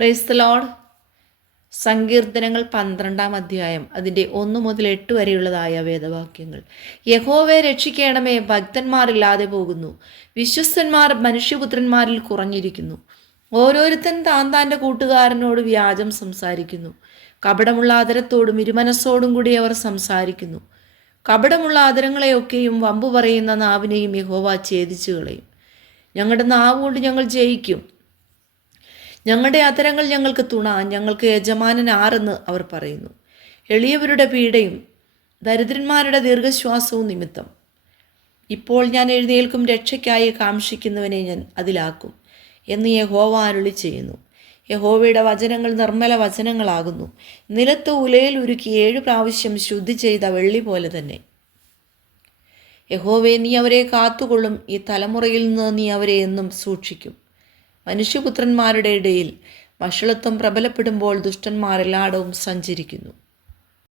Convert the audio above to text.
Praise the Lord. സങ്കീർത്തനങ്ങൾ 12-ാം അധ്യായം അതിൻ്റെ 1 മുതൽ 8 വരെയുള്ളതായ വേദവാക്യങ്ങൾ. യഹോവയെ രക്ഷിക്കണമേ, ഭക്തന്മാരില്ലാതെ പോകുന്നു, വിശ്വസ്തന്മാർ മനുഷ്യപുത്രന്മാരിൽ കുറഞ്ഞിരിക്കുന്നു. ഓരോരുത്തൻ താൻ്റെ കൂട്ടുകാരനോട് വ്യാജം സംസാരിക്കുന്നു. കപടമുള്ള ആദരത്തോടും ഇരുമനസ്സോടും കൂടി അവർ സംസാരിക്കുന്നു. കപടമുള്ള ആദരങ്ങളെയൊക്കെയും വമ്പു പറയുന്ന നാവിനെയും യഹോവ ഛേദിച്ചു കളയും. ഞങ്ങളുടെ നാവ് കൊണ്ട് ഞങ്ങൾ ജയിക്കും, ഞങ്ങളുടെ അധരങ്ങൾ ഞങ്ങൾക്ക് തുണ, ഞങ്ങൾക്ക് യജമാനൻ ആരെന്ന് അവർ പറയുന്നു. എളിയവരുടെ പീഡയും ദരിദ്രന്മാരുടെ ദീർഘശ്വാസവും നിമിത്തം ഇപ്പോൾ ഞാൻ എഴുന്നേൽക്കും, രക്ഷയ്ക്കായി കാംക്ഷിക്കുന്നവനെ ഞാൻ അതിലാക്കും എന്ന് യഹോവ അരുളി ചെയ്യുന്നു. യഹോവയുടെ വചനങ്ങൾ നിർമ്മല വചനങ്ങളാകുന്നു, നിലത്ത് ഉലയിൽ ഉരുക്കി 7 പ്രാവശ്യം ശുദ്ധി ചെയ്ത വെള്ളി പോലെ തന്നെ. യഹോവേ, നീ അവരെ കാത്തുകൊള്ളും, ഈ തലമുറയിൽ നിന്ന് നീ അവരെ എന്നും സൂക്ഷിക്കും. മനുഷ്യപുത്രന്മാരുടെ ഇടയിൽ വഷളത്വം പ്രബലപ്പെടുമ്പോൾ ദുഷ്ടന്മാർ എല്ലായിടവും സഞ്ചരിക്കുന്നു.